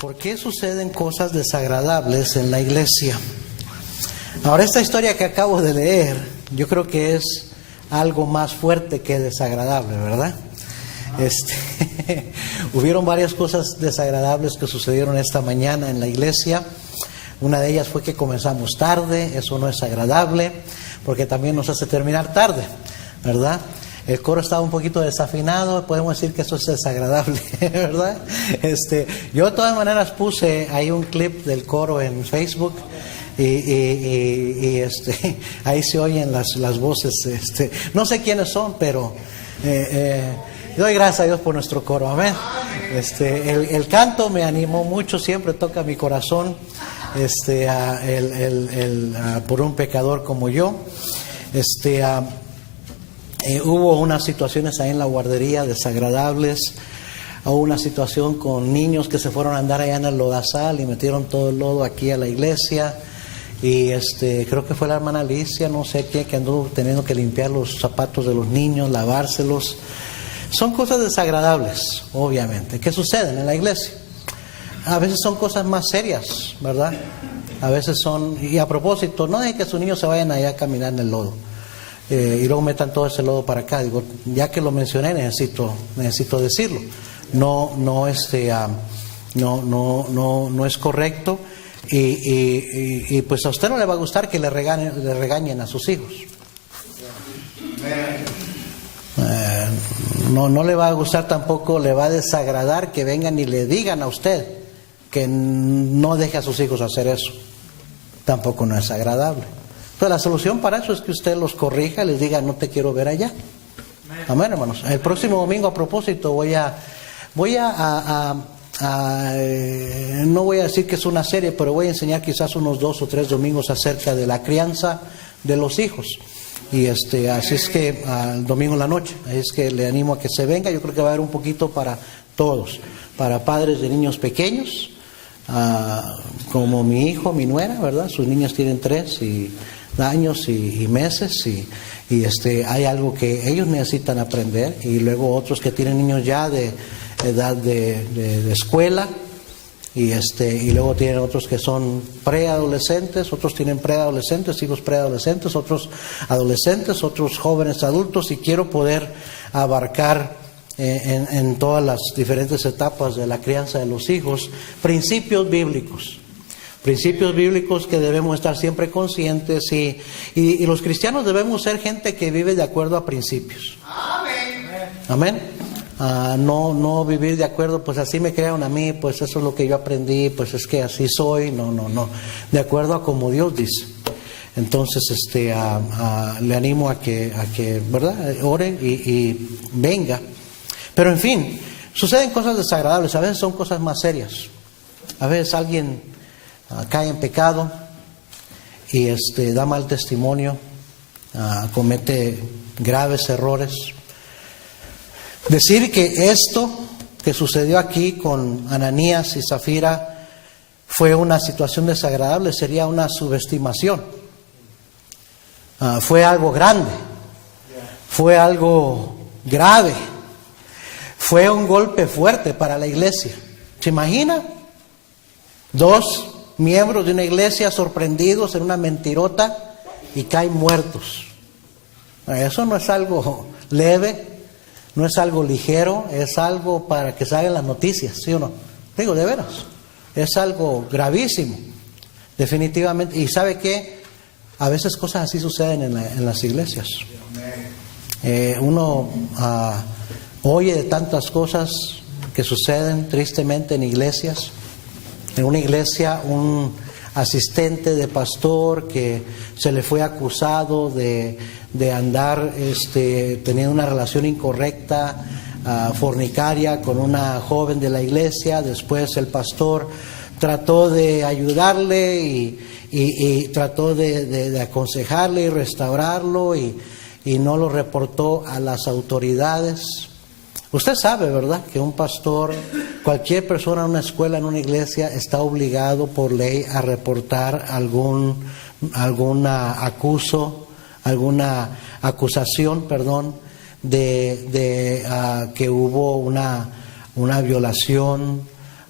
¿Por qué suceden cosas desagradables en la iglesia? Ahora, esta historia que acabo de leer, yo creo que es algo más fuerte que desagradable, ¿verdad? Hubieron varias cosas desagradables que sucedieron esta mañana en la iglesia. Una de ellas fue que comenzamos tarde, eso no es agradable, porque también nos hace terminar tarde, ¿verdad? El coro estaba un poquito desafinado, podemos decir que eso es desagradable, ¿verdad? Yo de todas maneras puse ahí un clip del coro en Facebook y ahí se oyen las voces, no sé quiénes son, pero doy gracias a Dios por nuestro coro, amén. El canto me animó mucho, siempre toca mi corazón, por un pecador como yo. Hubo unas situaciones ahí en la guardería desagradables. Hubo una situación con niños que se fueron a andar allá en el lodazal y metieron todo el lodo aquí a la iglesia. Y creo que fue la hermana Alicia, no sé quién, que anduvo teniendo que limpiar los zapatos de los niños, lavárselos. Son cosas desagradables, obviamente, que suceden en la iglesia. A veces son cosas más serias, ¿verdad? A veces son, y a propósito, no dejen que sus niños se vayan allá a caminar en el lodo. Y luego metan todo ese lodo para acá. Digo, ya que lo mencioné, necesito decirlo. No es correcto. Y pues a usted no le va a gustar que le regañen a sus hijos. No le va a gustar tampoco, le va a desagradar que vengan y le digan a usted que no deje a sus hijos hacer eso. Tampoco no es agradable. Pero la solución para eso es que usted los corrija y les diga, no te quiero ver allá. Amén, hermanos. El próximo domingo, a propósito, no voy a decir que es una serie, pero voy a enseñar quizás unos 2 o 3 domingos acerca de la crianza de los hijos. Y así es que el domingo en la noche, así es que le animo a que se venga. Yo creo que va a haber un poquito para todos, para padres de niños pequeños, como mi hijo, mi nuera, ¿verdad? Sus niños tienen 3 años y meses y hay algo que ellos necesitan aprender, y luego otros que tienen niños ya de edad de escuela, y luego tienen otros que son preadolescentes, otros tienen preadolescentes, hijos preadolescentes, otros adolescentes, otros jóvenes adultos, y quiero poder abarcar en todas las diferentes etapas de la crianza de los hijos principios bíblicos que debemos estar siempre conscientes, y los cristianos debemos ser gente que vive de acuerdo a principios. Amén. No vivir de acuerdo, pues así me crearon a mí, pues eso es lo que yo aprendí, pues es que así soy. No, de acuerdo a como Dios dice. Entonces le animo a que ¿verdad? Ore y venga. Pero en fin, suceden cosas desagradables, a veces son cosas más serias. A veces alguien cae en pecado y da mal testimonio, comete graves errores. Decir que esto que sucedió aquí con Ananías y Zafira fue una situación desagradable sería una subestimación. Fue algo grande, fue algo grave, fue un golpe fuerte para la iglesia. ¿Se imagina? 2 miembros de una iglesia sorprendidos en una mentirota y caen muertos. Eso no es algo leve, no es algo ligero, es algo para que salgan las noticias, ¿sí o no? Digo, de veras, es algo gravísimo, definitivamente. Y ¿sabe qué? A veces cosas así suceden en las iglesias. Uno oye de tantas cosas que suceden tristemente en iglesias. En una iglesia, un asistente de pastor que se le fue acusado de andar teniendo una relación incorrecta, fornicaria, con una joven de la iglesia. Después el pastor trató de ayudarle y trató de aconsejarle y restaurarlo, y no lo reportó a las autoridades. Usted sabe, ¿verdad?, que un pastor, cualquier persona en una escuela, en una iglesia, está obligado por ley a reportar alguna acusación, de que hubo una violación,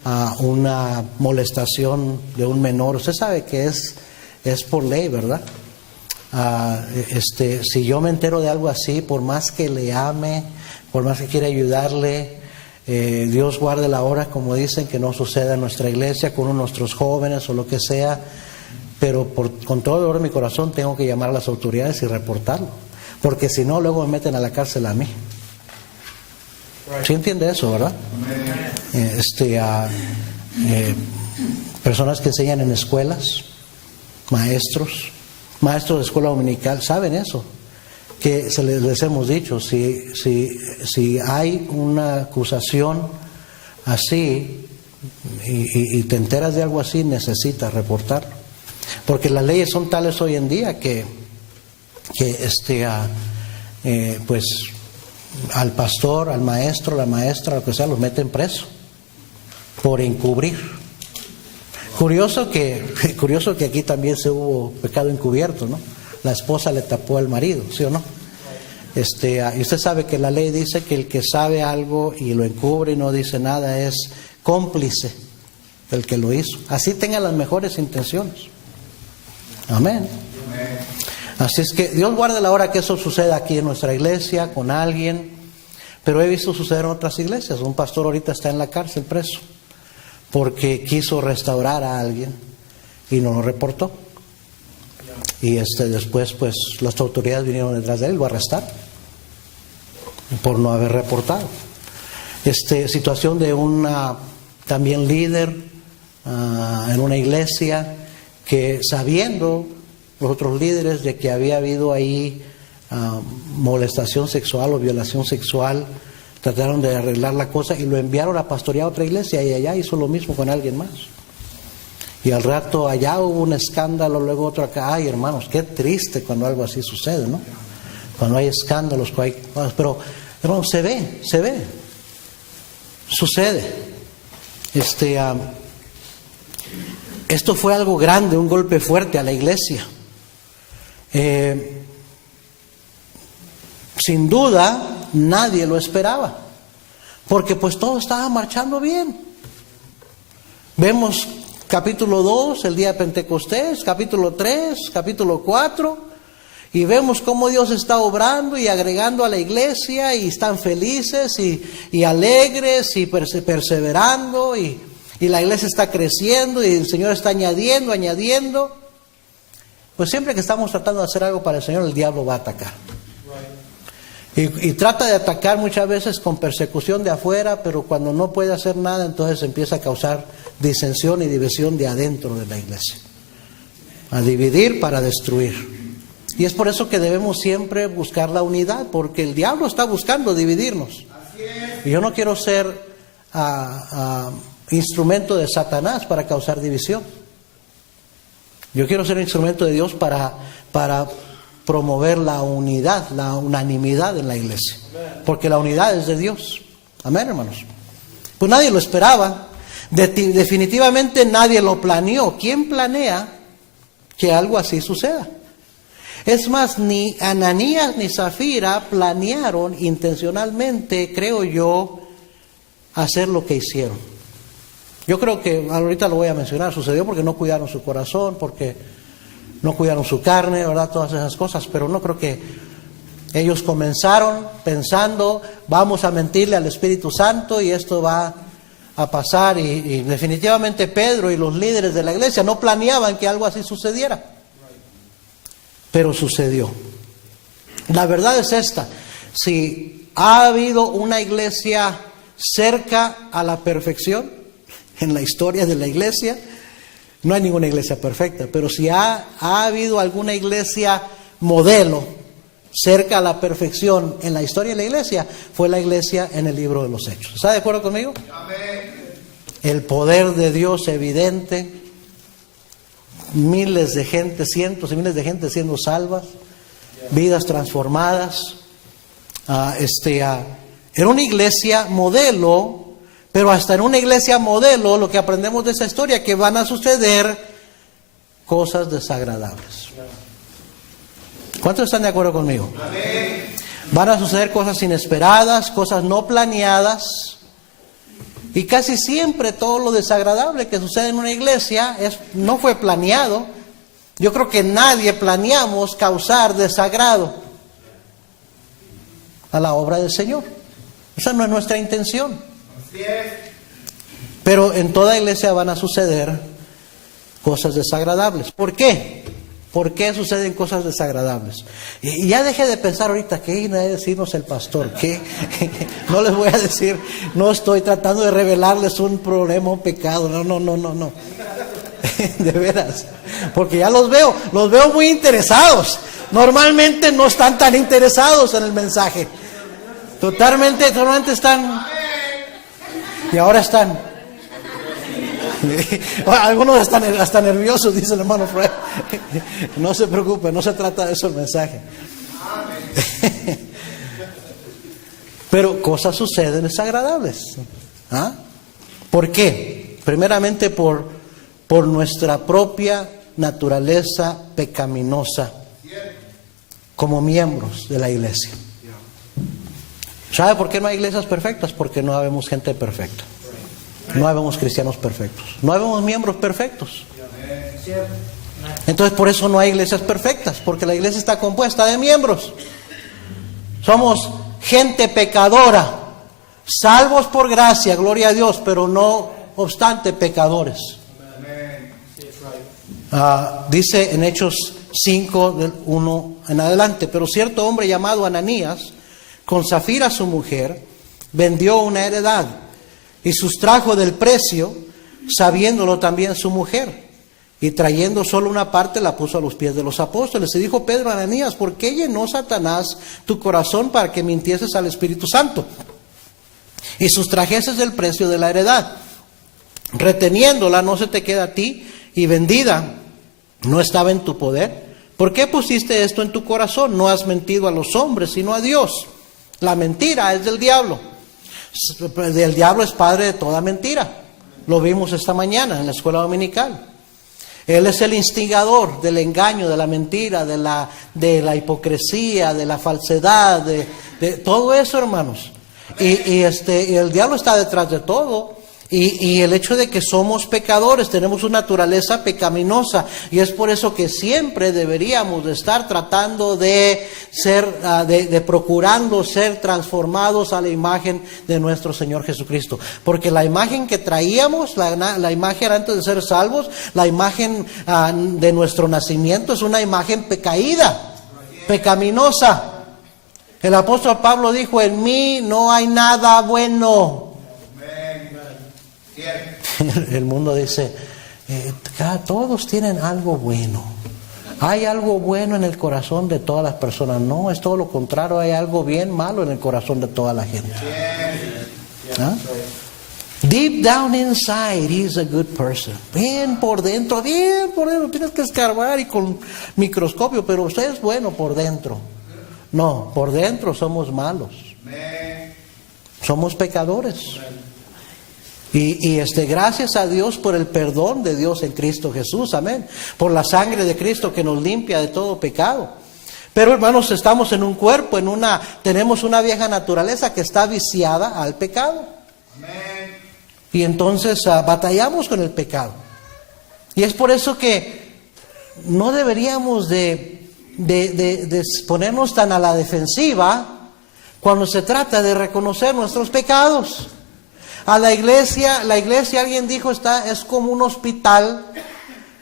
una molestación de un menor, usted sabe que es por ley, ¿verdad? Si yo me entero de algo así, por más que le ame, por más que quiera ayudarle, Dios guarde la hora, como dicen, que no suceda en nuestra iglesia, con uno de nuestros jóvenes o lo que sea, pero con todo el dolor de mi corazón tengo que llamar a las autoridades y reportarlo, porque si no, luego me meten a la cárcel a mí. ¿Sí entiende eso, verdad? Personas que enseñan en escuelas, maestros de escuela dominical, saben eso, que les hemos dicho, si hay una acusación así y te enteras de algo así, necesitas reportarlo, porque las leyes son tales hoy en día que pues al pastor, al maestro, la maestra, lo que sea, los meten preso por encubrir. Curioso que aquí también se hubo pecado encubierto, ¿no? La esposa le tapó al marido, ¿sí o no? Y usted sabe que la ley dice que el que sabe algo y lo encubre y no dice nada es cómplice del que lo hizo, así tenga las mejores intenciones. Amén. Así es que Dios guarde la hora que eso suceda aquí en nuestra iglesia, con alguien, pero he visto suceder en otras iglesias. Un pastor ahorita está en la cárcel preso porque quiso restaurar a alguien y no lo reportó. Y después pues las autoridades vinieron detrás de él y lo arrestaron por no haber reportado. Situación de una también líder en una iglesia que, sabiendo los otros líderes de que había habido ahí molestación sexual o violación sexual, trataron de arreglar la cosa y lo enviaron a pastorear a otra iglesia, y allá hizo lo mismo con alguien más. Y al rato allá hubo un escándalo, luego otro acá. Ay, hermanos, qué triste cuando algo así sucede, ¿no? Cuando hay escándalos, pero hermanos, se ve, sucede. Esto fue algo grande, un golpe fuerte a la iglesia. Sin duda nadie lo esperaba, porque pues todo estaba marchando bien. Vemos capítulo 2, el día de Pentecostés, capítulo 3, capítulo 4, y vemos cómo Dios está obrando y agregando a la iglesia, y están felices y alegres y perseverando, y la iglesia está creciendo y el Señor está añadiendo. Pues siempre que estamos tratando de hacer algo para el Señor, el diablo va a atacar. Y trata de atacar muchas veces con persecución de afuera, pero cuando no puede hacer nada, entonces empieza a causar disensión y división de adentro de la iglesia. A dividir para destruir. Y es por eso que debemos siempre buscar la unidad, porque el diablo está buscando dividirnos. Y yo no quiero ser instrumento de Satanás para causar división. Yo quiero ser instrumento de Dios para promover la unidad, la unanimidad en la iglesia, porque la unidad es de Dios. Amén, hermanos. Pues nadie lo esperaba, definitivamente nadie lo planeó. ¿Quién planea que algo así suceda? Es más, ni Ananías ni Zafira planearon intencionalmente, creo yo, hacer lo que hicieron. Yo creo que, ahorita lo voy a mencionar, sucedió porque no cuidaron su corazón, porque no cuidaron su carne, ¿verdad? Todas esas cosas, pero no creo que ellos comenzaron pensando, vamos a mentirle al Espíritu Santo y esto va a pasar, y definitivamente Pedro y los líderes de la iglesia no planeaban que algo así sucediera, pero sucedió. La verdad es esta: si ha habido una iglesia cerca a la perfección en la historia de la iglesia, no hay ninguna iglesia perfecta, pero si ha habido alguna iglesia modelo cerca a la perfección en la historia de la iglesia, fue la iglesia en el libro de los Hechos. ¿Está de acuerdo conmigo? Amén. El poder de Dios evidente, miles de gente, cientos y miles de gente siendo salvas, vidas transformadas. Era una iglesia modelo. Pero hasta en una iglesia modelo, lo que aprendemos de esa historia, que van a suceder cosas desagradables. ¿Cuántos están de acuerdo conmigo? Amén. Van a suceder cosas inesperadas, cosas no planeadas, Y casi siempre todo lo desagradable que sucede en una iglesia no fue planeado. Yo creo que nadie planeamos causar desagrado a la obra del Señor. Esa no es nuestra intención. Pero en toda iglesia van a suceder cosas desagradables. ¿Por qué? ¿Por qué suceden cosas desagradables? Y ya deje de pensar ahorita, ¿qué viene a decirnos el pastor? ¿Qué? No les voy a decir, no estoy tratando de revelarles un problema, un pecado. No. De veras. Porque ya los veo muy interesados. Normalmente no están tan interesados en el mensaje. Totalmente están. Y ahora están. Algunos están hasta nerviosos, dice el hermano Fred. No se preocupe, no se trata de eso el mensaje. Pero cosas suceden desagradables. ¿Ah? ¿Por qué? Primeramente por nuestra propia naturaleza pecaminosa como miembros de la iglesia. ¿Sabe por qué no hay iglesias perfectas? Porque no habemos gente perfecta. No habemos cristianos perfectos. No habemos miembros perfectos. Entonces por eso no hay iglesias perfectas, porque la iglesia está compuesta de miembros. Somos gente pecadora, salvos por gracia, gloria a Dios, pero no obstante pecadores. Dice en Hechos 5, del 1 en adelante: pero cierto hombre llamado Ananías, con Zafira su mujer, vendió una heredad y sustrajo del precio, sabiéndolo también su mujer. Y trayendo solo una parte, la puso a los pies de los apóstoles. Y dijo Pedro a Ananías: ¿por qué llenó Satanás tu corazón para que mintieses al Espíritu Santo y sustrajeses del precio de la heredad? Reteniéndola no se te queda a ti, y vendida no estaba en tu poder. ¿Por qué pusiste esto en tu corazón? No has mentido a los hombres, sino a Dios. La mentira es del diablo. El diablo es padre de toda mentira. Lo vimos esta mañana en la escuela dominical. Él es el instigador del engaño, de la mentira, de la hipocresía, de la falsedad, de todo eso, hermanos. Y el diablo está detrás de todo. Y el hecho de que somos pecadores, tenemos una naturaleza pecaminosa, y es por eso que siempre deberíamos de estar tratando de ser, de procurando ser transformados a la imagen de nuestro Señor Jesucristo. Porque la imagen que traíamos, la imagen antes de ser salvos, la imagen de nuestro nacimiento es una imagen caída, pecaminosa. El apóstol Pablo dijo: en mí no hay nada bueno. El mundo dice, todos tienen algo bueno. Hay algo bueno en el corazón de todas las personas. No, es todo lo contrario, hay algo bien malo en el corazón de toda la gente. ¿Ah? Deep down inside, he's a good person. Bien por dentro. Tienes que escarbar y con microscopio, pero usted es bueno por dentro. No, por dentro somos malos. Somos pecadores. Y gracias a Dios por el perdón de Dios en Cristo Jesús, amén, por la sangre de Cristo que nos limpia de todo pecado. Pero hermanos, estamos en un cuerpo, tenemos una vieja naturaleza que está viciada al pecado. Amén. Y entonces batallamos con el pecado. Y es por eso que no deberíamos de ponernos tan a la defensiva cuando se trata de reconocer nuestros pecados. A la iglesia, alguien dijo, es como un hospital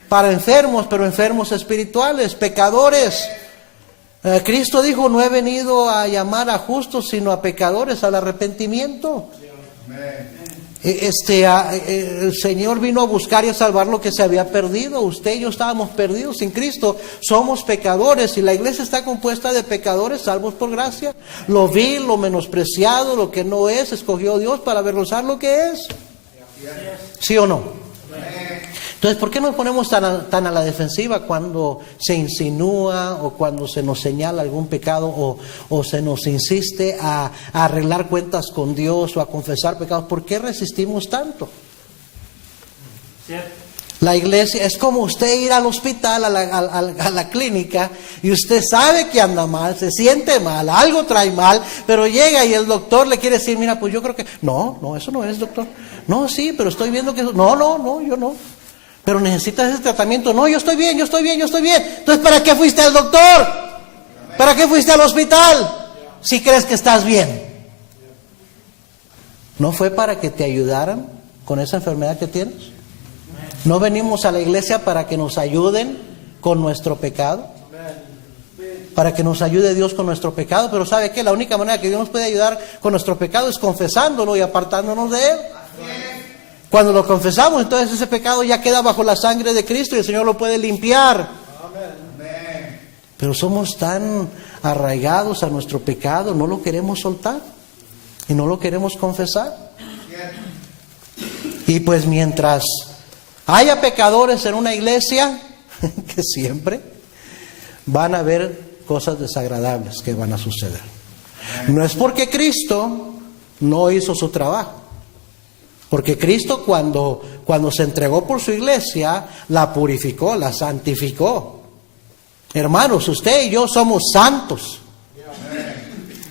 para enfermos, pero enfermos espirituales, pecadores. Cristo dijo: no he venido a llamar a justos, sino a pecadores al arrepentimiento. El Señor vino a buscar y a salvar lo que se había perdido. Usted y yo estábamos perdidos sin Cristo. Somos pecadores, y la iglesia está compuesta de pecadores salvos por gracia. Lo vil, lo menospreciado, lo que no es, escogió Dios para avergonzar lo que es. ¿Sí o no? Entonces, ¿por qué nos ponemos tan a la defensiva cuando se insinúa o cuando se nos señala algún pecado o se nos insiste a arreglar cuentas con Dios o a confesar pecados? ¿Por qué resistimos tanto? La iglesia es como usted ir al hospital, a la clínica, y usted sabe que anda mal, se siente mal, algo trae mal, pero llega y el doctor le quiere decir: mira, pues yo creo que... No, eso no es, doctor. No, sí, pero estoy viendo que... No, yo no. Pero necesitas ese tratamiento. No, yo estoy bien. Entonces, ¿para qué fuiste al doctor? ¿Para qué fuiste al hospital? Si crees que estás bien. ¿No fue para que te ayudaran con esa enfermedad que tienes? ¿No venimos a la iglesia para que nos ayuden con nuestro pecado? Para que nos ayude Dios con nuestro pecado. Pero ¿sabe qué? La única manera que Dios nos puede ayudar con nuestro pecado es confesándolo y apartándonos de él. Cuando lo confesamos, entonces ese pecado ya queda bajo la sangre de Cristo y el Señor lo puede limpiar. Pero somos tan arraigados a nuestro pecado, no lo queremos soltar y no lo queremos confesar. Y pues mientras haya pecadores en una iglesia, que siempre van a haber cosas desagradables que van a suceder. No es porque Cristo no hizo su trabajo. Porque Cristo cuando se entregó por su iglesia, la purificó, la santificó. Hermanos, usted y yo somos santos.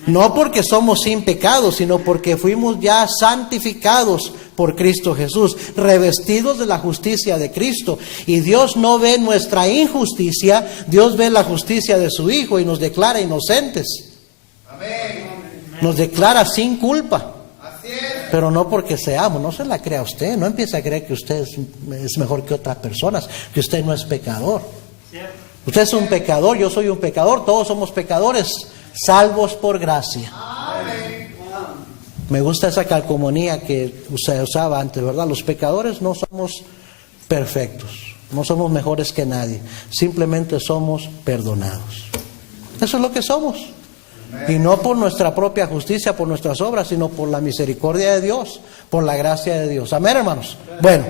No porque somos sin pecado, sino porque fuimos ya santificados por Cristo Jesús, revestidos de la justicia de Cristo. Y Dios no ve nuestra injusticia, Dios ve la justicia de su Hijo y nos declara inocentes. Nos declara sin culpa. Pero no porque seamos, no se la crea usted, no empiece a creer que usted es mejor que otras personas, que usted no es pecador. Usted es un pecador, yo soy un pecador, todos somos pecadores, salvos por gracia. Me gusta esa calcomanía que se usaba antes, ¿verdad? Los pecadores no somos perfectos, no somos mejores que nadie, simplemente somos perdonados. Eso es lo que somos. Y no por nuestra propia justicia, por nuestras obras, sino por la misericordia de Dios, por la gracia de Dios. Amén, hermanos. Bueno,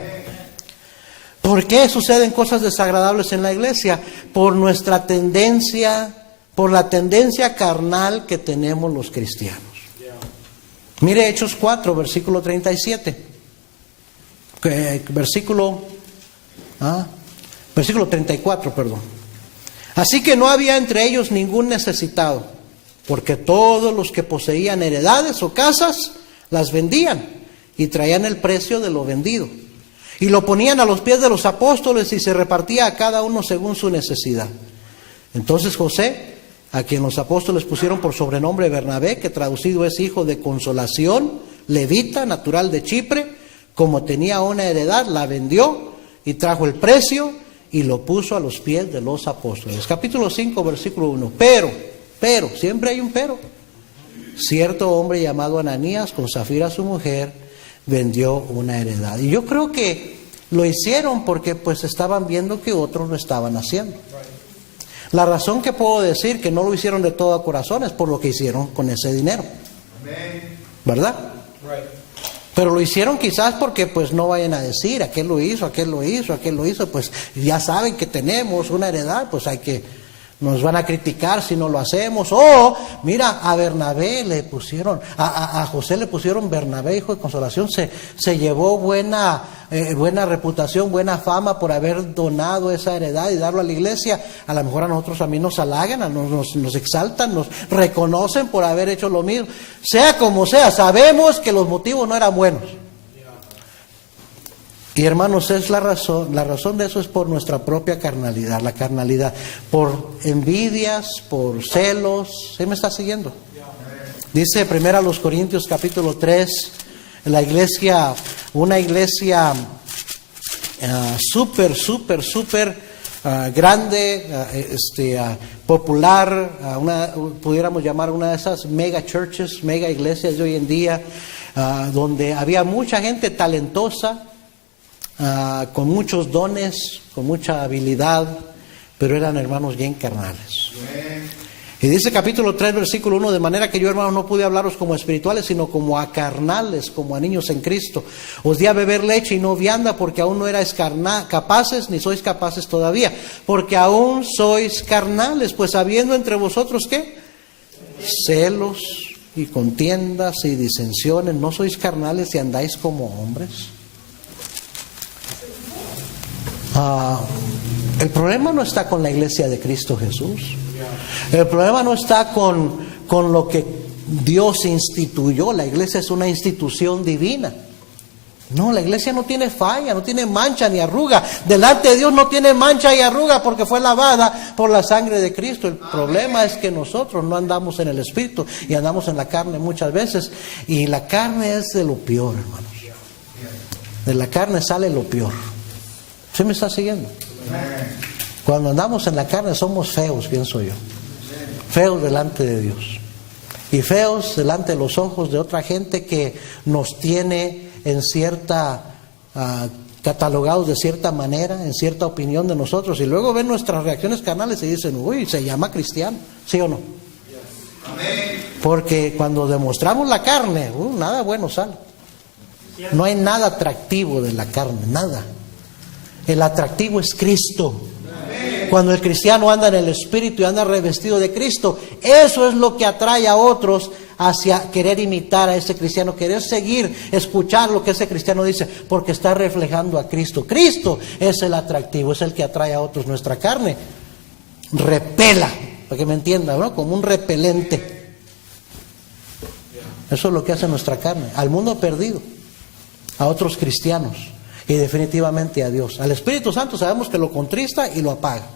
¿por qué suceden cosas desagradables en la iglesia? Por nuestra tendencia, por la tendencia carnal que tenemos los cristianos. Mire Hechos 4, versículo 37. Versículo 34, perdón. Así que no había entre ellos ningún necesitado, porque todos los que poseían heredades o casas las vendían y traían el precio de lo vendido y lo ponían a los pies de los apóstoles y se repartía a cada uno según su necesidad. Entonces José, a quien los apóstoles pusieron por sobrenombre Bernabé, que traducido es hijo de consolación, levita, natural de Chipre, como tenía una heredad, la vendió y trajo el precio y lo puso a los pies de los apóstoles. Capítulo 5, versículo 1. Pero, siempre hay un pero. Cierto hombre llamado Ananías, con Zafira su mujer, vendió una heredad. Y yo creo que lo hicieron porque pues estaban viendo que otros lo estaban haciendo. La razón que puedo decir que no lo hicieron de todo corazón es por lo que hicieron con ese dinero. ¿Verdad? Pero lo hicieron quizás porque pues no vayan a decir aquel lo hizo, pues ya saben que tenemos una heredad, pues nos van a criticar si no lo hacemos. Mira, a Bernabé le pusieron, a José le pusieron Bernabé, hijo de consolación, se llevó buena reputación, buena fama por haber donado esa heredad y darlo a la iglesia. A lo mejor a nosotros también nos halagan, nos exaltan, nos reconocen por haber hecho lo mismo. Sea como sea, sabemos que los motivos no eran buenos. Y hermanos, es la razón de eso es por nuestra propia carnalidad, la carnalidad, por envidias, por celos. ¿Sí me está siguiendo? Dice 1 Corintios capítulo 3, la iglesia, una iglesia súper grande, popular, pudiéramos llamar una de esas mega churches, mega iglesias de hoy en día, donde había mucha gente talentosa, con muchos dones, con mucha habilidad, pero eran hermanos bien carnales. Y dice capítulo 3, versículo 1, de manera que yo, hermanos, no pude hablaros como espirituales, sino como a carnales, como a niños en Cristo. Os di a beber leche y no vianda, porque aún no erais capaces, ni sois capaces todavía, porque aún sois carnales, pues habiendo entre vosotros, ¿qué? Celos y contiendas y disensiones, ¿no sois carnales y andáis como hombres? El problema no está con la iglesia de Cristo Jesús. El problema no está con lo que Dios instituyó. La iglesia es una institución divina. No, la iglesia no tiene falla, no tiene mancha ni arruga. Delante de Dios no tiene mancha y arruga porque fue lavada por la sangre de Cristo. El problema es que nosotros no andamos en el Espíritu y andamos en la carne muchas veces. Y la carne es de lo peor, hermanos. De la carne sale lo peor. ¿Sí me está siguiendo? Cuando andamos en la carne somos feos, pienso yo. Feos delante de Dios. Y feos delante de los ojos de otra gente que nos tiene en cierta, catalogados de cierta manera, en cierta opinión de nosotros, y luego ven nuestras reacciones carnales y dicen, uy, se llama cristiano, ¿sí o no? Porque cuando demostramos la carne, nada bueno sale. No hay nada atractivo de la carne, nada. El atractivo es Cristo. Cuando el cristiano anda en el Espíritu y anda revestido de Cristo, eso es lo que atrae a otros hacia querer imitar a ese cristiano, querer seguir, escuchar lo que ese cristiano dice, porque está reflejando a Cristo. Cristo es el atractivo, es el que atrae a otros. Nuestra carne repela, para que me entiendan, ¿no? Como un repelente. Eso es lo que hace nuestra carne, al mundo perdido, a otros cristianos y definitivamente a Dios. Al Espíritu Santo sabemos que lo contrista y lo apaga.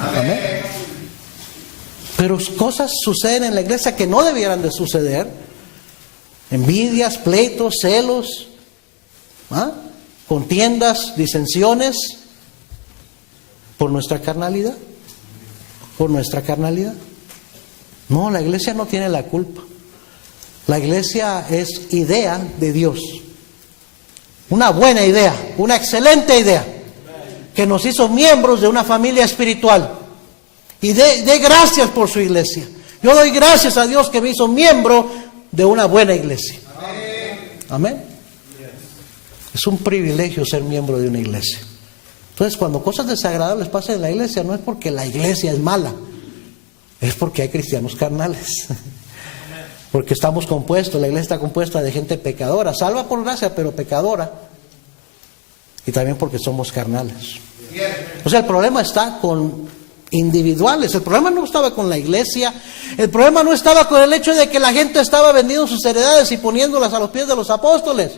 Amén. Pero cosas suceden en la iglesia que no debieran de suceder. Envidias, pleitos, celos, contiendas, disensiones, por nuestra carnalidad. Por nuestra carnalidad. No, la iglesia no tiene la culpa. La iglesia es idea de Dios. Una buena idea, una excelente idea, que nos hizo miembros de una familia espiritual. Y dé gracias por su iglesia. Yo doy gracias a Dios que me hizo miembro de una buena iglesia. Amén. Es un privilegio ser miembro de una iglesia. Entonces, cuando cosas desagradables pasan en la iglesia, no es porque la iglesia es mala, es porque hay cristianos carnales. Porque estamos compuestos, la iglesia está compuesta de gente pecadora, salva por gracia, pero pecadora. Y también porque somos carnales. O sea, el problema está con individuales. El problema no estaba con la iglesia. El problema no estaba con el hecho de que la gente estaba vendiendo sus heredades y poniéndolas a los pies de los apóstoles.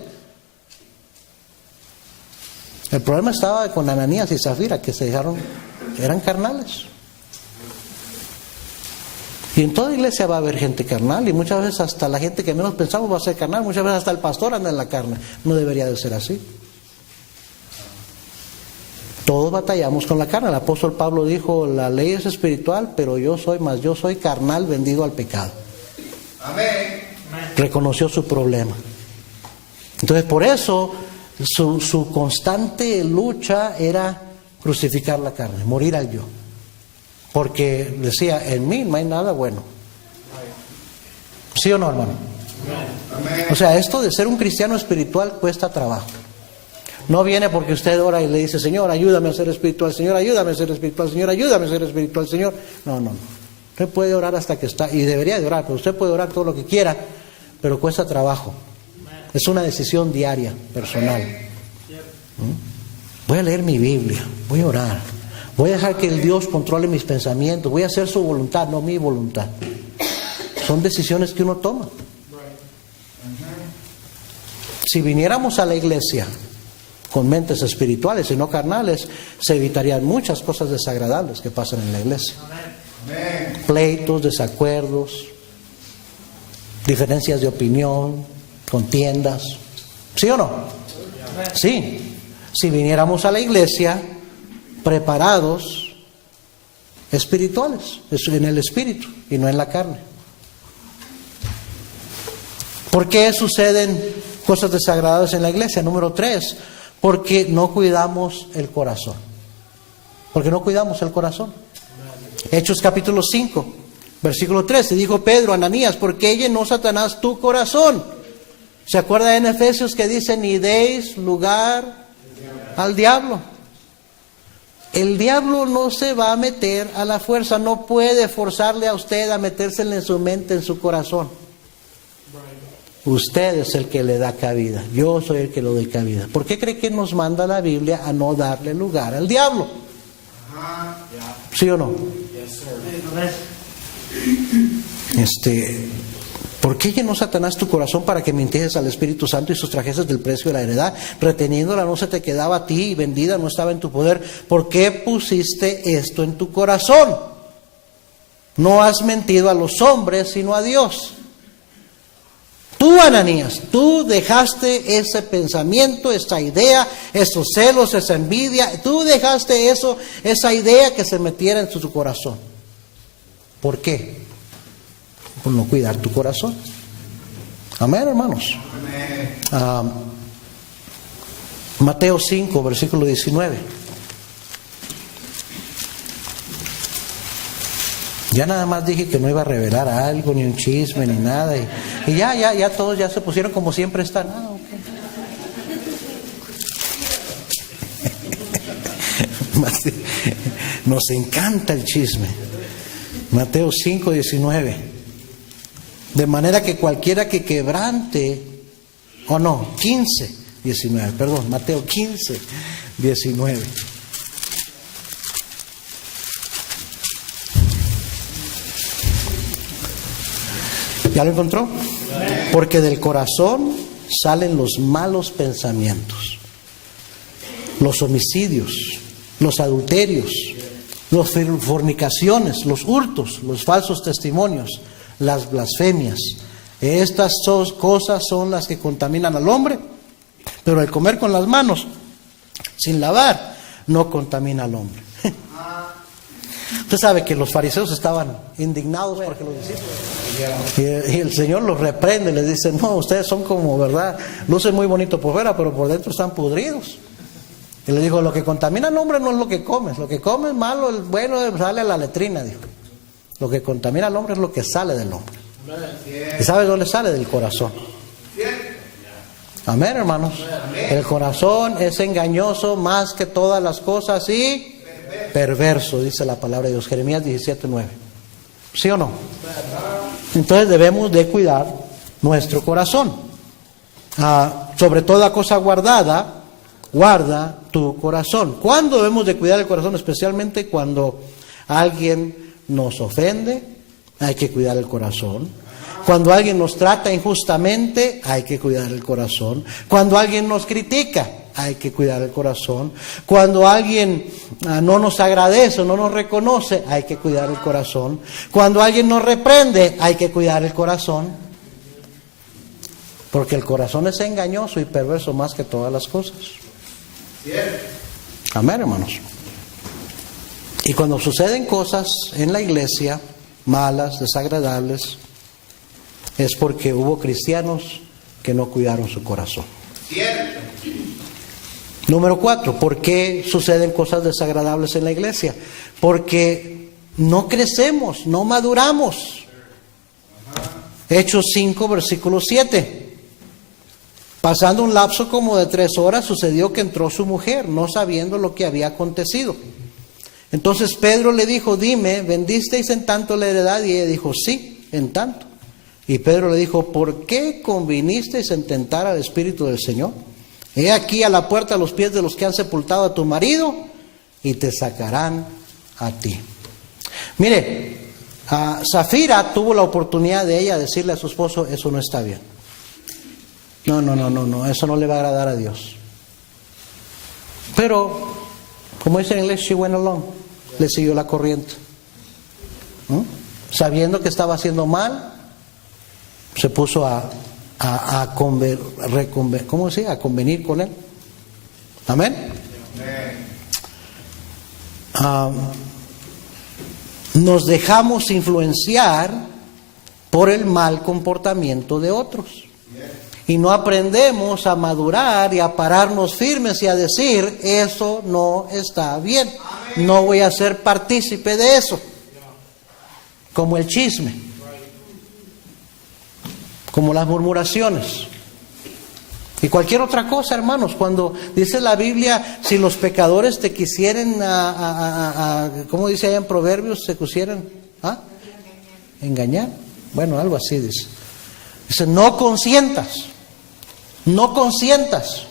El problema estaba con Ananías y Zafira, que se dejaron, eran carnales. Y en toda iglesia va a haber gente carnal, y muchas veces hasta la gente que menos pensamos va a ser carnal. Muchas veces hasta el pastor anda en la carne. No debería de ser así. Todos batallamos con la carne. El apóstol Pablo dijo, la ley es espiritual, pero yo soy carnal, vendido al pecado. Amén. Reconoció su problema. Entonces, por eso su constante lucha era crucificar la carne, morir al yo. Porque decía, en mí no hay nada bueno. ¿Sí o no, hermano? Amén. O sea, esto de ser un cristiano espiritual cuesta trabajo. No viene porque usted ora y le dice, Señor, ayúdame a ser espiritual, Señor, ayúdame a ser espiritual, Señor, ayúdame a ser espiritual, Señor. No. Usted puede orar hasta que está, y debería de orar, pero usted puede orar todo lo que quiera, pero cuesta trabajo. Es una decisión diaria, personal. Voy a leer mi Biblia, voy a orar, voy a dejar que el Dios controle mis pensamientos, voy a hacer su voluntad, no mi voluntad. Son decisiones que uno toma. Si viniéramos a la iglesia con mentes espirituales y no carnales, se evitarían muchas cosas desagradables que pasan en la iglesia. Pleitos, desacuerdos, diferencias de opinión, contiendas. ¿Sí o no? Sí. Si viniéramos a la iglesia preparados, espirituales, en el espíritu y no en la carne. ¿Por qué suceden cosas desagradables en la iglesia? Número 3, porque no cuidamos el corazón. Porque no cuidamos el corazón. Hechos capítulo 5, versículo 13, dijo Pedro a Ananías, ¿por qué llenó Satanás tu corazón? ¿Se acuerda en Efesios que dice, ni deis lugar al diablo? El diablo no se va a meter a la fuerza, no puede forzarle a usted a metérsele en su mente, en su corazón. Usted es el que le da cabida, yo soy el que le doy cabida. ¿Por qué cree que nos manda la Biblia a no darle lugar al diablo? ¿Sí o no? ¿Por qué llenó Satanás tu corazón para que mintieses al Espíritu Santo y sustrajeses del precio de la heredad? Reteniéndola no se te quedaba a ti y vendida no estaba en tu poder. ¿Por qué pusiste esto en tu corazón? No has mentido a los hombres, sino a Dios. Tú, Ananías, tú dejaste ese pensamiento, esa idea, esos celos, esa envidia. Tú dejaste eso, esa idea que se metiera en tu corazón. ¿Por qué? Por no cuidar tu corazón. Amén, hermanos. Mateo 5, versículo 19. Ya nada más dije que no iba a revelar algo, ni un chisme, ni nada. Y ya todos ya se pusieron como siempre están. Okay. Nos encanta el chisme. Mateo 5, 19. De manera que cualquiera que quebrante, 15, 19, perdón, Mateo 15, 19. ¿Ya lo encontró? Porque del corazón salen los malos pensamientos, los homicidios, los adulterios, las fornicaciones, los hurtos, los falsos testimonios, las blasfemias. Estas dos cosas son las que contaminan al hombre, pero el comer con las manos sin lavar no contamina al hombre. Usted sabe que los fariseos estaban indignados porque los discípulos, y el Señor los reprende, les dice: no, ustedes son como, ¿verdad? Lucen muy bonito por fuera, pero por dentro están pudridos. Y le dijo: lo que contamina al hombre no es lo que comes malo, el bueno sale a la letrina, dijo. Lo que contamina al hombre es lo que sale del hombre. ¿Y sabe dónde sale? Del corazón. Amén, hermanos. El corazón es engañoso más que todas las cosas y perverso, dice la palabra de Dios. Jeremías 17:9. ¿Sí o no? Entonces debemos de cuidar nuestro corazón. Sobre toda cosa guardada, guarda tu corazón. ¿Cuándo debemos de cuidar el corazón? Especialmente cuando alguien nos ofende, hay que cuidar el corazón. Cuando alguien nos trata injustamente, hay que cuidar el corazón. Cuando alguien nos critica, hay que cuidar el corazón. Cuando alguien no nos agradece o no nos reconoce, hay que cuidar el corazón. Cuando alguien nos reprende, hay que cuidar el corazón. Porque el corazón es engañoso y perverso más que todas las cosas. Amén, hermanos. Y cuando suceden cosas en la iglesia, malas, desagradables, es porque hubo cristianos que no cuidaron su corazón. Número 4, ¿por qué suceden cosas desagradables en la iglesia? Porque no crecemos, no maduramos. Hechos 5, versículo 7. Pasando un lapso como de 3 horas, sucedió que entró su mujer, no sabiendo lo que había acontecido. Entonces Pedro le dijo: dime, ¿vendisteis en tanto la heredad? Y ella dijo: sí, en tanto. Y Pedro le dijo: ¿por qué convinisteis en tentar al Espíritu del Señor? He aquí a la puerta a los pies de los que han sepultado a tu marido, y te sacarán a ti. Mire, Zafira tuvo la oportunidad de ella decirle a su esposo: eso no está bien. No, eso no le va a agradar a Dios. Pero, como dice en inglés, she went along. Le siguió la corriente. Sabiendo que estaba haciendo mal, se puso a convenir con él. Amén. Nos dejamos influenciar por el mal comportamiento de otros. Y no aprendemos a madurar y a pararnos firmes y a decir: eso no está bien. No voy a ser partícipe de eso. Como el chisme, como las murmuraciones y cualquier otra cosa, hermanos. Cuando dice la Biblia: si los pecadores te quisieran, ¿cómo dice allá en Proverbios? Se quisieran engañar. Bueno, algo así dice. Dice: no consientas. No consientas.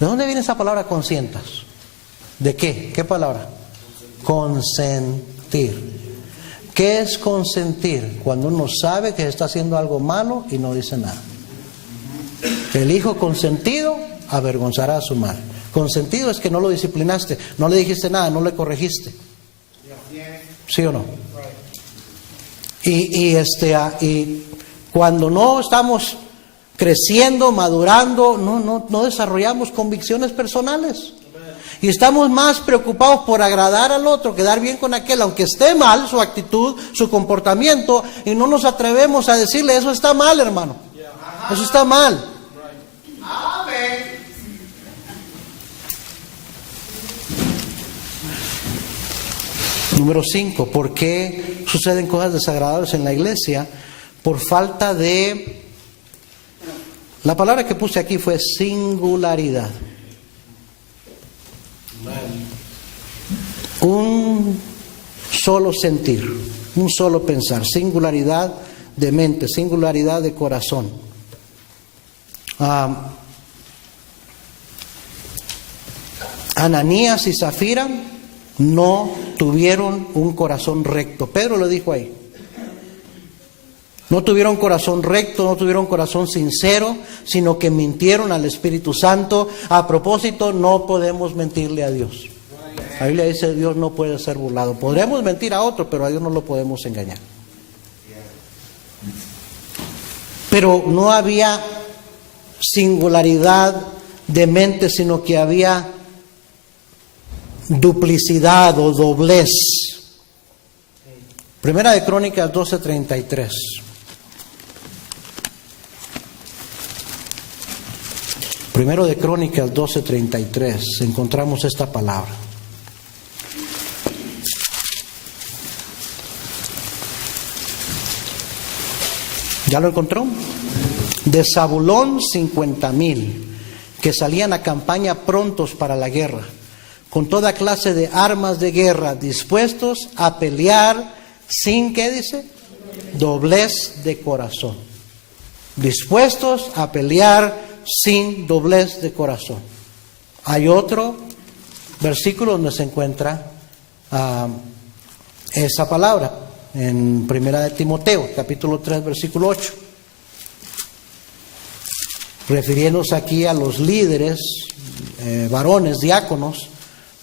¿De dónde viene esa palabra consientas? ¿De qué? ¿Qué palabra? Consentir. ¿Qué es consentir? Cuando uno sabe que está haciendo algo malo y no dice nada. El hijo consentido avergonzará a su madre. Consentido es que no lo disciplinaste, no le dijiste nada, no le corregiste. ¿Sí o no? Y cuando no estamos creciendo, madurando, no desarrollamos convicciones personales. Y estamos más preocupados por agradar al otro, quedar bien con aquel, aunque esté mal su actitud, su comportamiento, y no nos atrevemos a decirle, eso está mal, hermano. Eso está mal. Número 5, ¿por qué suceden cosas desagradables en la iglesia? Por falta de... La palabra que puse aquí fue singularidad. Un solo sentir, un solo pensar, singularidad de mente, singularidad de corazón. Ananías y Zafira no tuvieron un corazón recto. Pedro lo dijo ahí. No tuvieron corazón recto, no tuvieron corazón sincero, sino que mintieron al Espíritu Santo. A propósito, no podemos mentirle a Dios. La Biblia dice, Dios no puede ser burlado. Podremos mentir a otro, pero a Dios no lo podemos engañar. Pero no había singularidad de mente, sino que había duplicidad o doblez. Primera de Crónicas 12:33. Primero de Crónicas 12:33 encontramos esta palabra. ¿Ya lo encontró? De Zabulón 50,000 que salían a campaña prontos para la guerra, con toda clase de armas de guerra, dispuestos a pelear sin, ¿qué dice? Doblez de corazón. Dispuestos a pelear sin doblez de corazón. Hay otro versículo donde se encuentra esa palabra, en Primera de Timoteo, capítulo 3, versículo 8. Refiriéndose aquí a los líderes, varones, diáconos,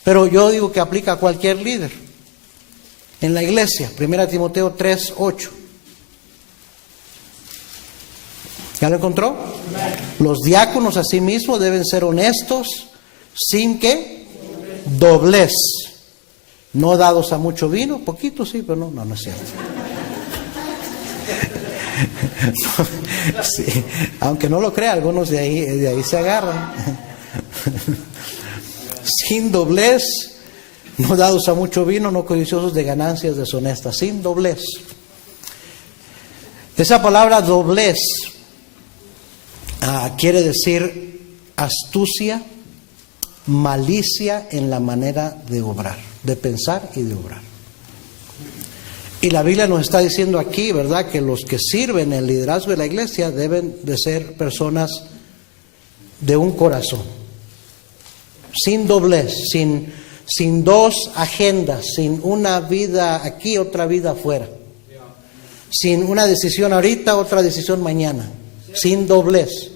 pero yo digo que aplica a cualquier líder en la iglesia. Primera de Timoteo 3, 8. ¿Ya lo encontró? Los diáconos asimismo deben ser honestos, sin que doblez, no dados a mucho vino, poquito sí, pero no es cierto. Sí, aunque no lo crea, algunos de ahí se agarran. Sin doblez, no dados a mucho vino, no codiciosos de ganancias deshonestas, sin doblez. Esa palabra doblez quiere decir astucia, malicia en la manera de obrar, de pensar y de obrar. Y la Biblia nos está diciendo aquí, ¿verdad?, que los que sirven en el liderazgo de la iglesia deben de ser personas de un corazón, sin doblez, sin dos agendas, sin una vida aquí, otra vida afuera, sin una decisión ahorita, otra decisión mañana, sin doblez.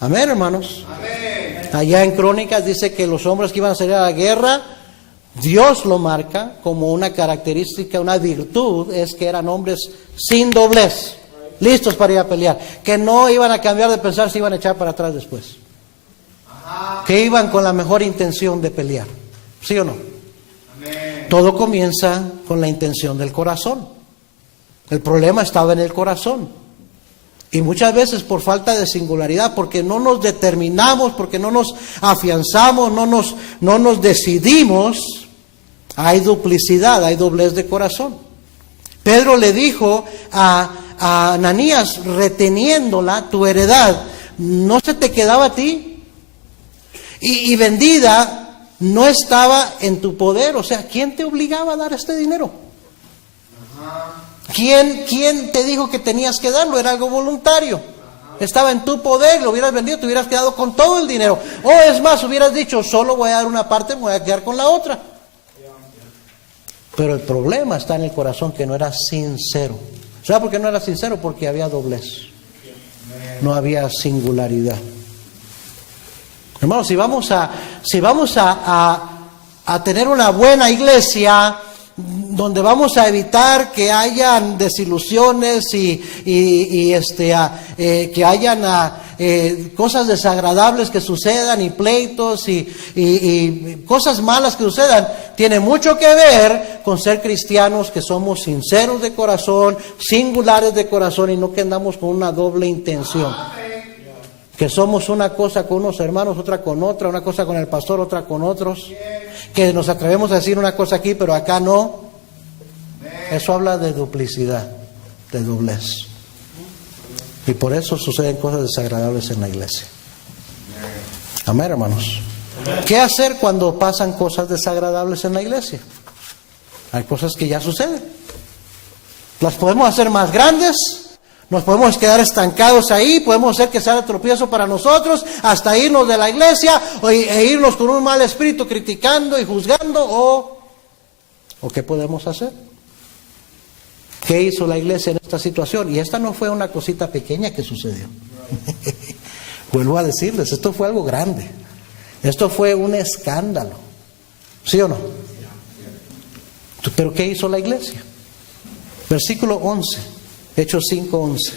Amén, hermanos. Amén. Allá en Crónicas dice que los hombres que iban a salir a la guerra, Dios lo marca como una característica, una virtud, es que eran hombres sin doblez, listos para ir a pelear, que no iban a cambiar de pensar, se iban a echar para atrás después, que iban con la mejor intención de pelear. ¿Sí o no? Amén. Todo comienza con la intención del corazón. El problema estaba en el corazón. Y muchas veces por falta de singularidad, porque no nos determinamos, porque no nos afianzamos, no nos decidimos, hay duplicidad, hay doblez de corazón. Pedro le dijo a Ananías, reteniéndola, tu heredad no se te quedaba a ti, y vendida no estaba en tu poder. O sea, ¿quién te obligaba a dar este dinero? ¿Quién te dijo que tenías que darlo? Era algo voluntario. Estaba en tu poder, lo hubieras vendido, te hubieras quedado con todo el dinero. O es más, hubieras dicho, solo voy a dar una parte, me voy a quedar con la otra. Pero el problema está en el corazón, que no era sincero. ¿Sabe por qué no era sincero? Porque había doblez. No había singularidad. Hermanos, si vamos a tener una buena iglesia, donde vamos a evitar que hayan desilusiones y que hayan cosas desagradables que sucedan y pleitos y cosas malas que sucedan, tiene mucho que ver con ser cristianos que somos sinceros de corazón, singulares de corazón y no que andamos con una doble intención. Que somos una cosa con unos hermanos, otra con otra, una cosa con el pastor, otra con otros. Que nos atrevemos a decir una cosa aquí, pero acá no. Eso habla de duplicidad, de doblez. Y por eso suceden cosas desagradables en la iglesia. Amén, hermanos. ¿Qué hacer cuando pasan cosas desagradables en la iglesia? Hay cosas que ya suceden. Las podemos hacer más grandes. Nos podemos quedar estancados ahí, podemos hacer que sea de tropiezo para nosotros, hasta irnos de la iglesia e irnos con un mal espíritu criticando y juzgando, o ¿qué podemos hacer? ¿Qué hizo la iglesia en esta situación? Y esta no fue una cosita pequeña que sucedió. Vuelvo a decirles, esto fue algo grande. Esto fue un escándalo. ¿Sí o no? ¿Pero qué hizo la iglesia? Versículo 11. Hechos 5:11.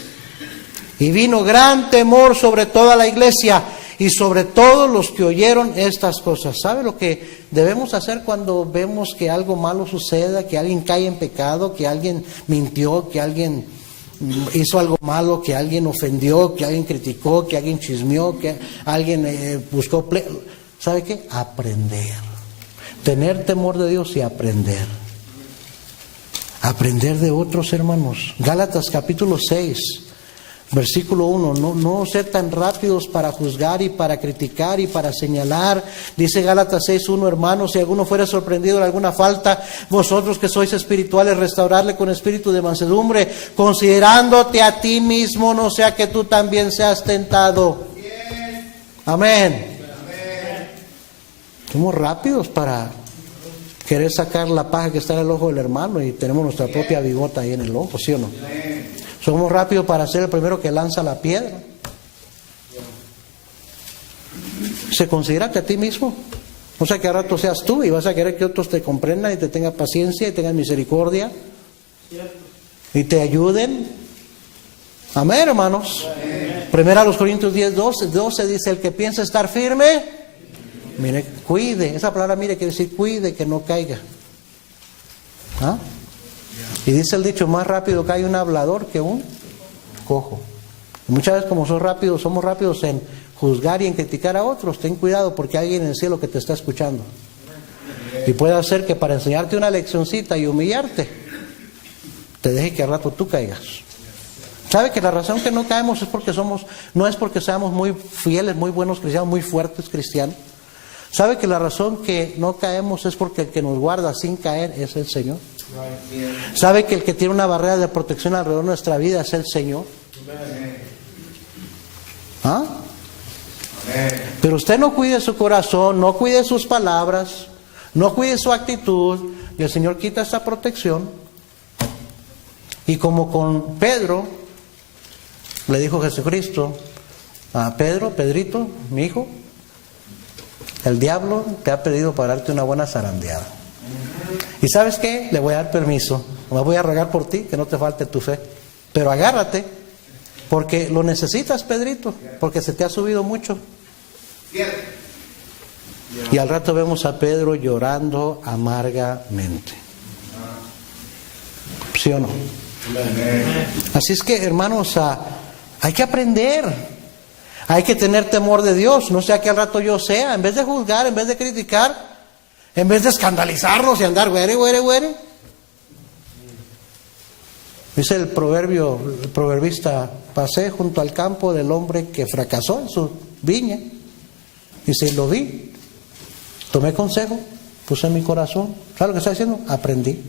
Y vino gran temor sobre toda la iglesia y sobre todos los que oyeron estas cosas. ¿Sabe lo que debemos hacer cuando vemos que algo malo suceda, que alguien cae en pecado, que alguien mintió, que alguien hizo algo malo, que alguien ofendió, que alguien criticó, que alguien chismeó, que alguien buscó ¿sabe qué? Aprender. Tener temor de Dios y aprender. Aprender de otros hermanos. Gálatas capítulo 6, versículo 1. No ser tan rápidos para juzgar y para criticar y para señalar. Dice Gálatas 6:1, hermanos, si alguno fuera sorprendido en alguna falta, vosotros que sois espirituales, restaurarle con espíritu de mansedumbre, considerándote a ti mismo, no sea que tú también seas tentado. Amén. Somos rápidos para querer sacar la paja que está en el ojo del hermano y tenemos nuestra propia bigota ahí en el ojo, ¿sí o no? Somos rápidos para ser el primero que lanza la piedra. Se considera que a ti mismo, no sea que a rato seas tú y vas a querer que otros te comprendan y te tengan paciencia y tengan misericordia y te ayuden. Amén, hermanos. Primera a los Corintios 10:12 dice: el que piensa estar firme, mire, cuide. Esa palabra, mire, quiere decir cuide que no caiga. ¿Ah? Y dice el dicho: más rápido cae un hablador que un cojo. Y muchas veces, como somos rápidos en juzgar y en criticar a otros. Ten cuidado, porque hay alguien en el cielo que te está escuchando. Y puede hacer que para enseñarte una leccioncita y humillarte, te deje que al rato tú caigas. ¿Sabe que la razón que no caemos es porque no es porque seamos muy fieles, muy buenos cristianos, muy fuertes cristianos? ¿Sabe que la razón que no caemos es porque el que nos guarda sin caer es el Señor? ¿Sabe que el que tiene una barrera de protección alrededor de nuestra vida es el Señor? ¿Ah? Pero usted no cuide su corazón, no cuide sus palabras, no cuide su actitud, y el Señor quita esa protección. Y como con Pedro, le dijo Jesucristo a Pedrito, mi hijo, el diablo te ha pedido para darte una buena zarandeada. ¿Y sabes qué? Le voy a dar permiso. Me voy a rogar por ti, que no te falte tu fe. Pero agárrate, porque lo necesitas, Pedrito, porque se te ha subido mucho. Y al rato vemos a Pedro llorando amargamente. ¿Sí o no? Así es que, hermanos, hay que aprender. Hay que tener temor de Dios, no sea que al rato yo sea, en vez de juzgar, en vez de criticar, en vez de escandalizarnos y andar güere. Dice el proverbista: pasé junto al campo del hombre que fracasó en su viña. Dice, lo vi, tomé consejo, puse en mi corazón. ¿Sabes lo que está diciendo? Aprendí.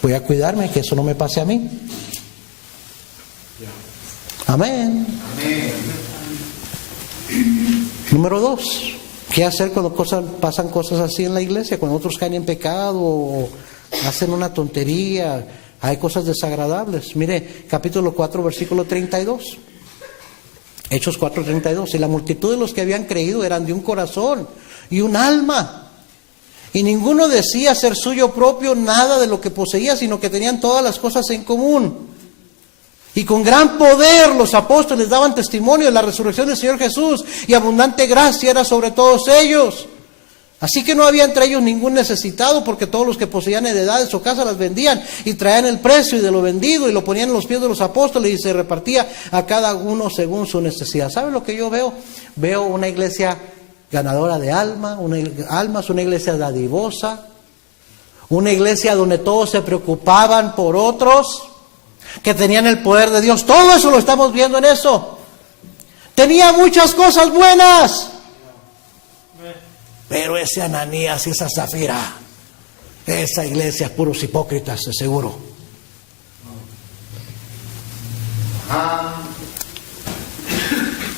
Voy a cuidarme que eso no me pase a mí. Amén. Número 2. ¿Qué hacer cuando pasan cosas así en la iglesia? Cuando otros caen en pecado o hacen una tontería, hay cosas desagradables. Mire, capítulo 4, versículo 32. Hechos 4:32. Y la multitud de los que habían creído eran de un corazón y un alma. Y ninguno decía ser suyo propio nada de lo que poseía, sino que tenían todas las cosas en común. Y con gran poder los apóstoles daban testimonio de la resurrección del Señor Jesús, y abundante gracia era sobre todos ellos. Así que no había entre ellos ningún necesitado, porque todos los que poseían heredades o casas las vendían y traían el precio y de lo vendido y lo ponían en los pies de los apóstoles, y se repartía a cada uno según su necesidad. ¿Saben lo que yo veo? Veo una iglesia ganadora de almas, una iglesia dadivosa, una iglesia donde todos se preocupaban por otros, que tenían el poder de Dios. Todo eso lo estamos viendo en eso. Tenía muchas cosas buenas, pero ese Ananías y esa Zafira, esa iglesia es puros hipócritas, de seguro.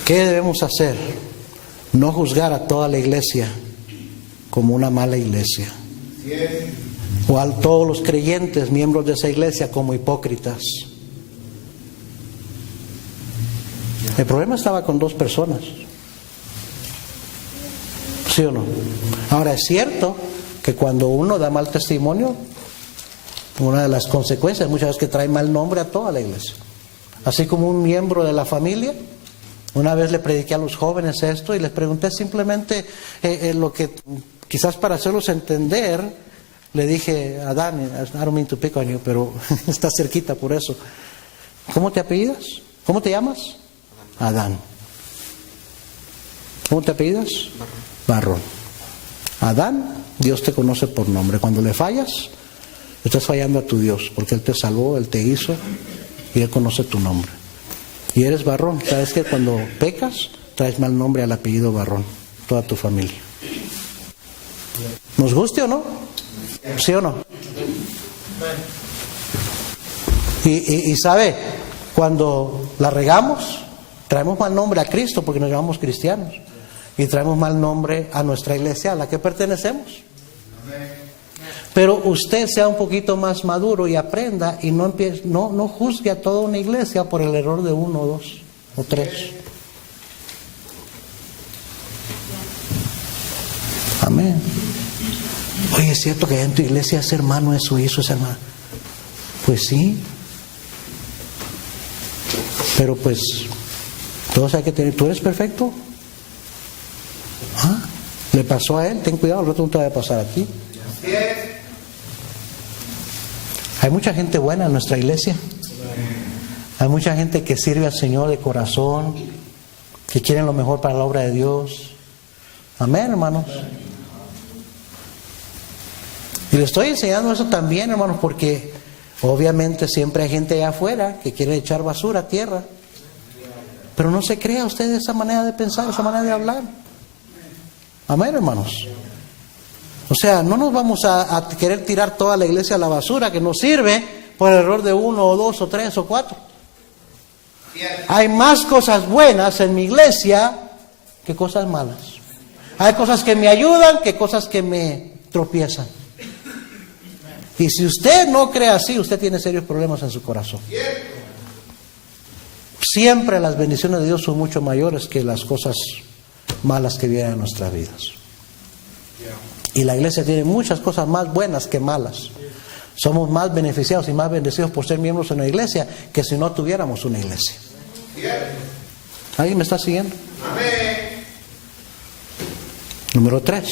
¿Qué debemos hacer? No juzgar a toda la iglesia como una mala iglesia, o a todos los creyentes, miembros de esa iglesia, como hipócritas. El problema estaba con dos personas, ¿sí o no? Ahora, es cierto que cuando uno da mal testimonio, una de las consecuencias muchas veces que trae mal nombre a toda la iglesia. Así como un miembro de la familia, una vez le prediqué a los jóvenes esto y les pregunté simplemente lo que, quizás para hacerlos entender, le dije a Dani, I don't mean to pick on you, pero está cerquita por eso. ¿Cómo te apellidas? ¿Cómo te llamas? Adán. ¿Cómo te apellidas? Barrón. Adán, Dios te conoce por nombre. Cuando le fallas, estás fallando a tu Dios, porque Él te salvó, Él te hizo y Él conoce tu nombre. Y eres Barrón. Sabes que cuando pecas, traes mal nombre al apellido Barrón, toda tu familia. ¿Nos guste o no? ¿Sí o no? Y sabe, cuando la regamos, traemos mal nombre a Cristo porque nos llamamos cristianos, y traemos mal nombre a nuestra iglesia a la que pertenecemos. Pero usted sea un poquito más maduro y aprenda, y no juzgue a toda una iglesia por el error de uno, dos o tres. Amén. Oye, ¿es cierto que en tu iglesia ese hermano eso hizo, esa hermana? Pues sí. Pero pues, todos hay que tener. ¿Tú eres perfecto? ¿Ah? ¿Le pasó a él? Ten cuidado, el otro no te va a pasar a ti. Hay mucha gente buena en nuestra iglesia. Hay mucha gente que sirve al Señor de corazón, que quieren lo mejor para la obra de Dios. Amén, hermanos. Y le estoy enseñando eso también, hermanos, porque obviamente siempre hay gente allá afuera que quiere echar basura a tierra. Pero no se crea usted esa manera de pensar, esa manera de hablar. Amén, hermanos. O sea, no nos vamos a querer tirar toda la iglesia a la basura, que nos sirve por el error de uno o dos o tres o cuatro. Hay más cosas buenas en mi iglesia que cosas malas. Hay cosas que me ayudan que cosas que me tropiezan. Y si usted no cree así, usted tiene serios problemas en su corazón. Siempre las bendiciones de Dios son mucho mayores que las cosas malas que vienen a nuestras vidas. Y la iglesia tiene muchas cosas más buenas que malas. Somos más beneficiados y más bendecidos por ser miembros de una iglesia que si no tuviéramos una iglesia. ¿Alguien me está siguiendo? Amén. Número 3.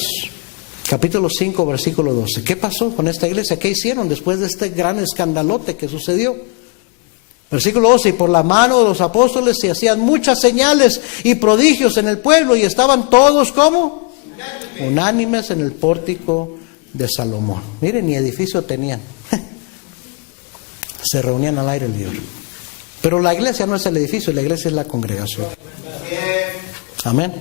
Capítulo 5, versículo 12. ¿Qué pasó con esta iglesia? ¿Qué hicieron después de este gran escandalote que sucedió? Versículo 12. Y por la mano de los apóstoles se hacían muchas señales y prodigios en el pueblo, y estaban todos, ¿cómo? Unánimes en el pórtico de Salomón. Miren, ni edificio tenían. Se reunían al aire libre. Pero la iglesia no es el edificio, la iglesia es la congregación. Amén.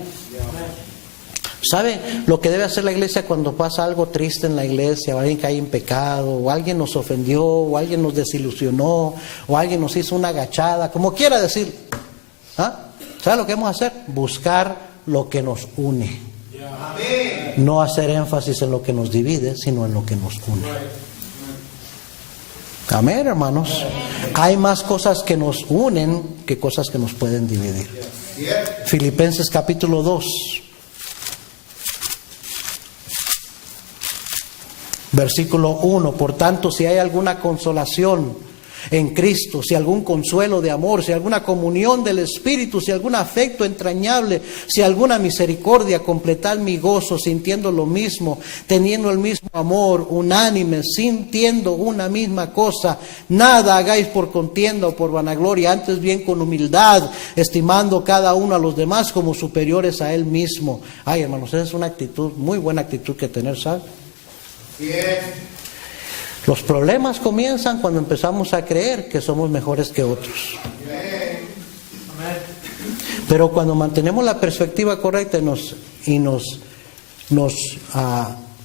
¿Sabe lo que debe hacer la iglesia cuando pasa algo triste en la iglesia, o alguien cae en pecado, o alguien nos ofendió, o alguien nos desilusionó, o alguien nos hizo una agachada, como quiera decir? ¿Ah? ¿Sabe lo que vamos a hacer? Buscar lo que nos une. No hacer énfasis en lo que nos divide, sino en lo que nos une. Amén, hermanos. Hay más cosas que nos unen que cosas que nos pueden dividir. Filipenses capítulo 2. Versículo 1. Por tanto, si hay alguna consolación en Cristo, si algún consuelo de amor, si alguna comunión del Espíritu, si algún afecto entrañable, si alguna misericordia, completad mi gozo, sintiendo lo mismo, teniendo el mismo amor, unánimes, sintiendo una misma cosa. Nada hagáis por contienda o por vanagloria, antes bien con humildad, estimando cada uno a los demás como superiores a él mismo. Ay, hermanos, esa es una actitud, muy buena actitud que tener, ¿sabes? Bien. Los problemas comienzan cuando empezamos a creer que somos mejores que otros. Pero cuando mantenemos la perspectiva correcta y nos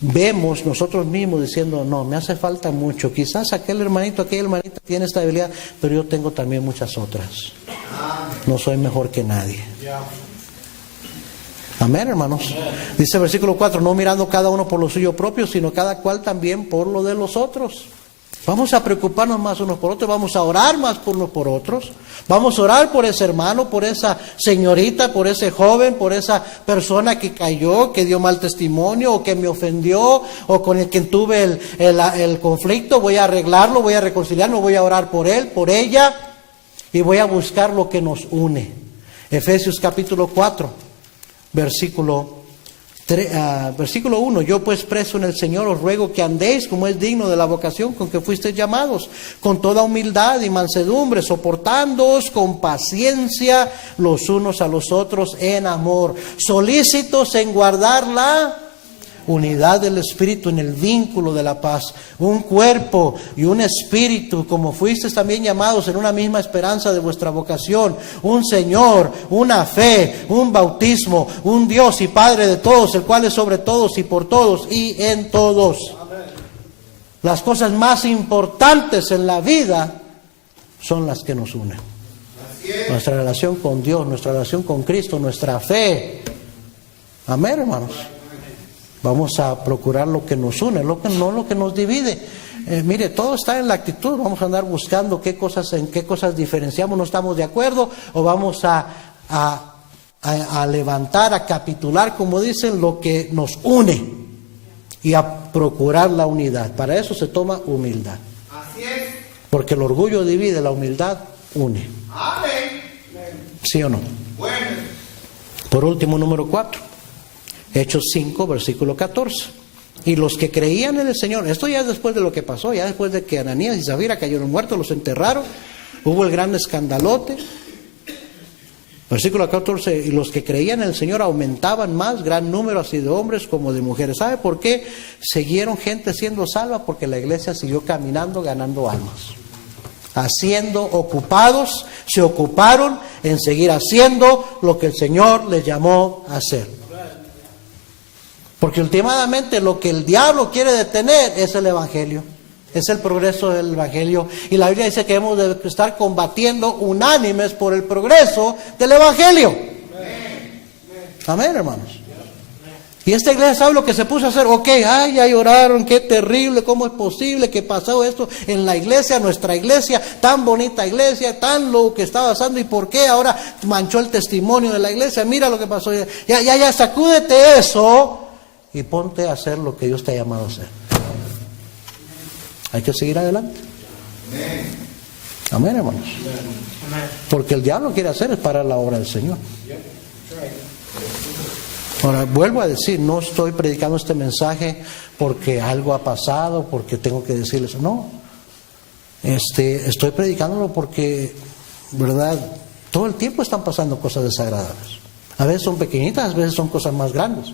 vemos nosotros mismos diciendo, no, me hace falta mucho. Quizás aquella hermanita tiene esta debilidad, pero yo tengo también muchas otras. No soy mejor que nadie. Amén, hermanos. Dice el versículo 4, no mirando cada uno por lo suyo propio, sino cada cual también por lo de los otros. Vamos a preocuparnos más unos por otros, vamos a orar más por unos por otros. Vamos a orar por ese hermano, por esa señorita, por ese joven, por esa persona que cayó, que dio mal testimonio o que me ofendió o con el que tuve el conflicto. Voy a arreglarlo, voy a reconciliarlo, voy a orar por él, por ella y voy a buscar lo que nos une. Efesios capítulo 4. Versículo 1, yo pues preso en el Señor os ruego que andéis como es digno de la vocación con que fuisteis llamados, con toda humildad y mansedumbre, soportándoos con paciencia los unos a los otros en amor, solícitos en guardar la unidad del Espíritu en el vínculo de la paz, un cuerpo y un espíritu, como fuisteis también llamados en una misma esperanza de vuestra vocación, un Señor, una fe, un bautismo, un Dios y Padre de todos, el cual es sobre todos y por todos y en todos. Las cosas más importantes en la vida son las que nos unen. Nuestra relación con Dios, nuestra relación con Cristo, nuestra fe. Amén, hermanos. Vamos a procurar lo que nos une, no lo que nos divide. Mire, todo está en la actitud. Vamos a andar buscando en qué cosas diferenciamos, no estamos de acuerdo, o vamos a levantar, a capitular, como dicen, lo que nos une y a procurar la unidad. Para eso se toma humildad. Así es. Porque el orgullo divide, la humildad une. Amén. ¿Sí o no? Bueno. Por último, número 4. Hechos 5, versículo 14. Y los que creían en el Señor, esto ya es después de lo que pasó, ya después de que Ananías y Zafira cayeron muertos, los enterraron, hubo el gran escandalote. Versículo 14, y los que creían en el Señor aumentaban más, gran número así de hombres como de mujeres. ¿Sabe por qué siguieron gente siendo salva? Porque la iglesia siguió caminando, ganando almas. Se ocuparon en seguir haciendo lo que el Señor les llamó a hacer. Porque últimamente lo que el diablo quiere detener es el Evangelio, es el progreso del Evangelio. Y la Biblia dice que hemos de estar combatiendo unánimes por el progreso del Evangelio. Amén, hermanos. Y esta iglesia sabe lo que se puso a hacer. Ok, ay, ya lloraron, qué terrible, cómo es posible que pasó esto en la iglesia, nuestra iglesia, tan bonita iglesia, tan lo que estaba pasando, y por qué ahora manchó el testimonio de la iglesia. Mira lo que pasó. Ya, sacúdete eso y ponte a hacer lo que Dios te ha llamado a hacer. Hay que seguir adelante. Amén, hermanos. Porque el diablo quiere hacer es parar la obra del Señor. Ahora, vuelvo a decir, no estoy predicando este mensaje porque algo ha pasado, porque tengo que decirles, no. Estoy predicándolo porque, ¿verdad? Todo el tiempo están pasando cosas desagradables. A veces son pequeñitas, a veces son cosas más grandes.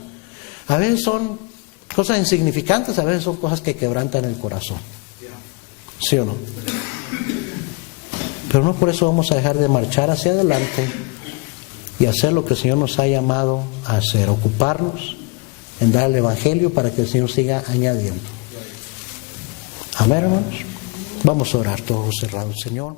A veces son cosas insignificantes, a veces son cosas que quebrantan el corazón. ¿Sí o no? Pero no por eso vamos a dejar de marchar hacia adelante y hacer lo que el Señor nos ha llamado a hacer, ocuparnos en dar el Evangelio para que el Señor siga añadiendo. Amén, hermanos. Vamos a orar todos cerrados, Señor.